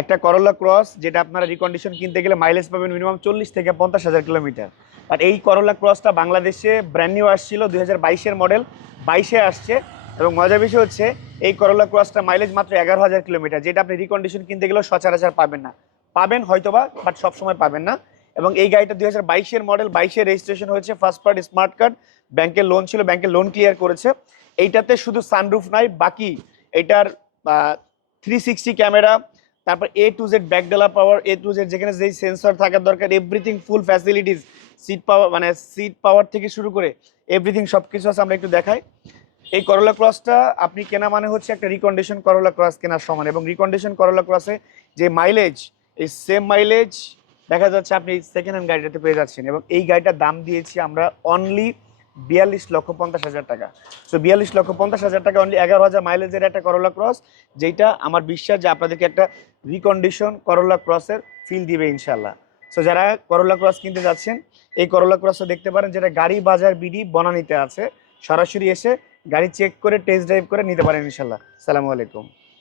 একটা করোলা ক্রস যেটা আপনারা রিকন্ডিশন কিনতে গেলে মাইলেজ পাবেন মিনিমাম 40 থেকে 50 হাজার কিলোমিটার। আর এই করোলা ক্রসটা বাংলাদেশে ব্র্যান্ড নিউ আসছিল 2022-এর মডেল, 22-এ আসছে। এবং মজার বিষয় হচ্ছে এই করোলা ক্রসটা মাইলেজ মাত্র 11,000 কিলোমিটার, যেটা আপনি রিকন্ডিশন কিনতে গেলেও সচরাচর পাবেন না। পাবেন হয়তোবা, বাট সবসময় পাবেন না। এবং এই গাড়িটা 2022-এর মডেল, 22-এ রেজিস্ট্রেশন হয়েছে, ফার্স্ট পার্টি স্মার্ট কার্ড, ব্যাংকের লোন ছিল, ব্যাংকের লোন ক্লিয়ার করেছে। এইটাতে শুধু সানরুফ নাই, বাকি এটার 360 ক্যামেরা, তারপর A to Z ব্যাকডালা power, A to Z যেখানে যেই সেন্সর থাকার দরকার, everything full facilities, seat power মানে সিট পাওয়ার থেকে শুরু করে এভরিথিং সব কিছু আছে। আমরা একটু দেখাই। এই করোলা ক্রসটা আপনি কেনা মানে হচ্ছে একটা রিকন্ডিশন করোলা ক্রস কেনার সমান। এবং রিকন্ডিশন করোলা ক্রসে যে মাইলেজ, এই সেম মাইলেজ দেখা যাচ্ছে আপনি সেকেন্ড হ্যান্ড গাড়িটাতে পেয়ে যাচ্ছেন। এবং এই গাড়িটার দাম দিয়েছি আমরা অনলি 42,50,000 টাকা। সো 42,50,000 টাকা অনলি 11,000 মাইলেজের একটা করোলা ক্রস, যেটা আমার বিশ্বাস যে আপনাদেরকে একটা রিকন্ডিশন করোলা ক্রসের ফিল দিবে ইনশাল্লাহ। সো যারা করোলা ক্রস কিনতে যাচ্ছেন, এই করোলা ক্রসটা দেখতে পারেন, যেটা গাড়ি বাজার বিডি বনানীতে আছে। সরাসরি এসে গাড়ি চেক করে টেস্ট ড্রাইভ করে নিতে পারেন ইনশাল্লাহ। সালামু আলাইকুম।